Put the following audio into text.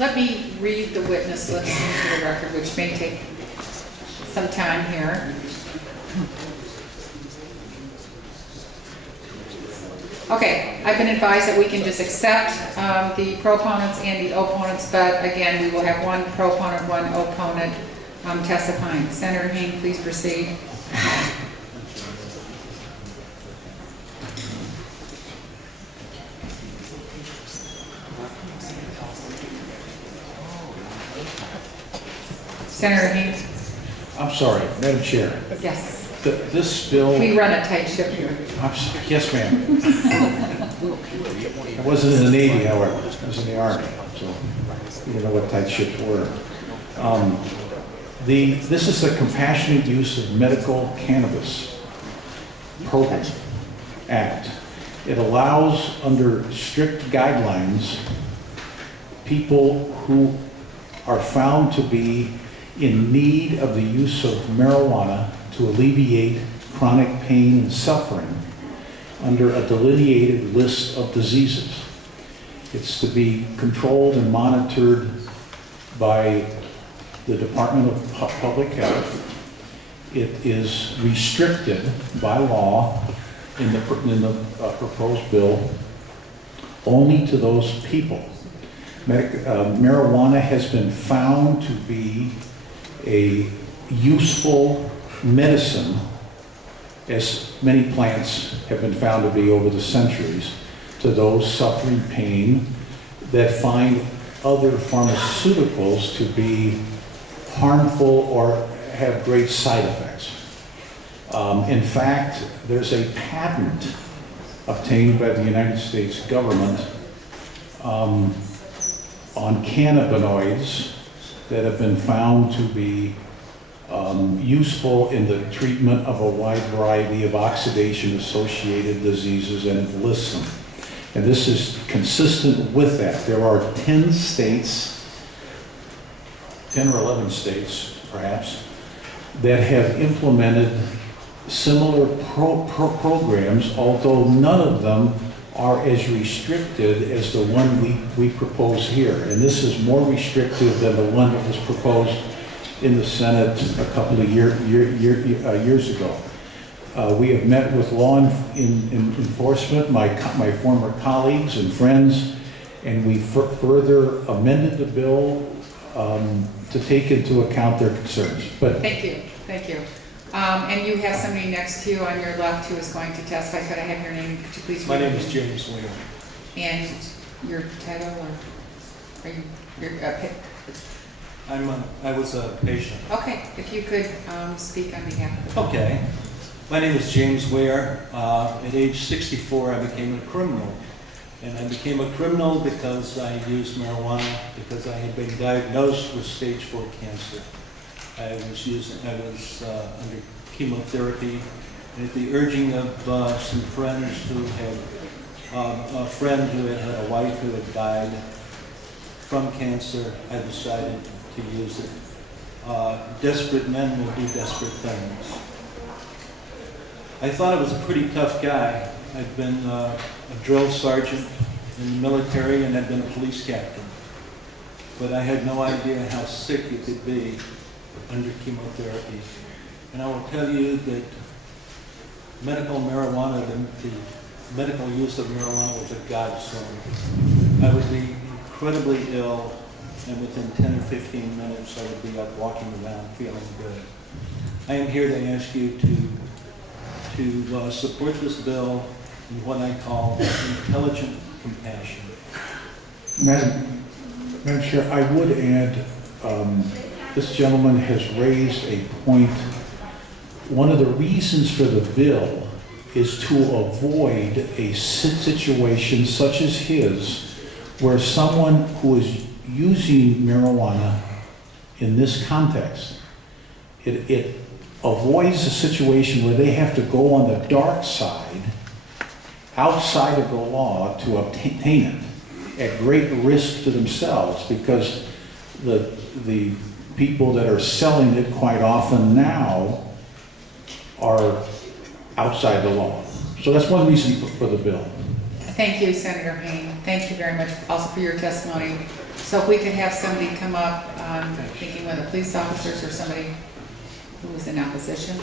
let me read the witness list into the record, which may take some time here. Okay, I've been advised that we can just accept the proponents and the opponents, but again, we will have one proponent, one opponent testifying. Senator Hain, please proceed. Senator Hain. I'm sorry, Madam Chair. Yes. This bill... We run a tight ship here. Yes, ma'am. I wasn't in the Navy, however. I was in the Army, so you don't know what tight ships were. This is the Compassionate Use of Medical Cannabis Program Act. It allows, under strict guidelines, people who are found to be in need of the use of marijuana to alleviate chronic pain and suffering under a delineated list of diseases. It's to be controlled and monitored by the Department of Public Health. It is restricted by law in the proposed bill only to those people. Marijuana has been found to be a useful medicine, as many plants have been found to be over the centuries, to those suffering pain that find other pharmaceuticals to be harmful or have great side effects. In fact, there's a patent obtained by the United States government on cannabinoids that have been found to be useful in the treatment of a wide variety of oxidation-associated diseases, and it lists them. And this is consistent with that. There are 10 states, 10 or 11 states perhaps, that have implemented similar programs, although none of them are as restricted as the one we propose here. And this is more restrictive than the one that was proposed in the Senate a couple of years ago. We have met with law enforcement, my former colleagues and friends, and we further amended the bill to take into account their concerns. But thank you, thank you. And you have somebody next to you on your left who is going to testify. Could I have your name? Could you please? My name is James Weir. And your title, or are you? I was a patient. Okay, if you could speak on behalf of the... Okay. My name is James Weir. At age 64, I became a criminal. And I became a criminal because I used marijuana, because I had been diagnosed with stage 4 cancer. I was under chemotherapy, and at the urging of some friends who had, a friend who had a wife who had died from cancer, I decided to use it. Desperate men will do desperate things. I thought I was a pretty tough guy. I'd been a drill sergeant in the military, and I'd been a police captain. But I had no idea how sick you could be under chemotherapy. And I will tell you that medical marijuana, the medical use of marijuana was a godsend. I would be incredibly ill, and within 10 or 15 minutes I would be up walking around feeling good. I am here to ask you to support this bill in what I call intelligent compassion. Madam Chair, I would add, this gentleman has raised a point. One of the reasons for the bill is to avoid a situation such as his, where someone who is using marijuana in this context, it avoids a situation where they have to go on the dark side, outside of the law, to obtain it at great risk to themselves, because the people that are selling it quite often now are outside the law. So that's one reason for the bill. Thank you, Senator Hain. Thank you very much also for your testimony. So if we could have somebody come up, thinking one of the police officers or somebody who was in opposition.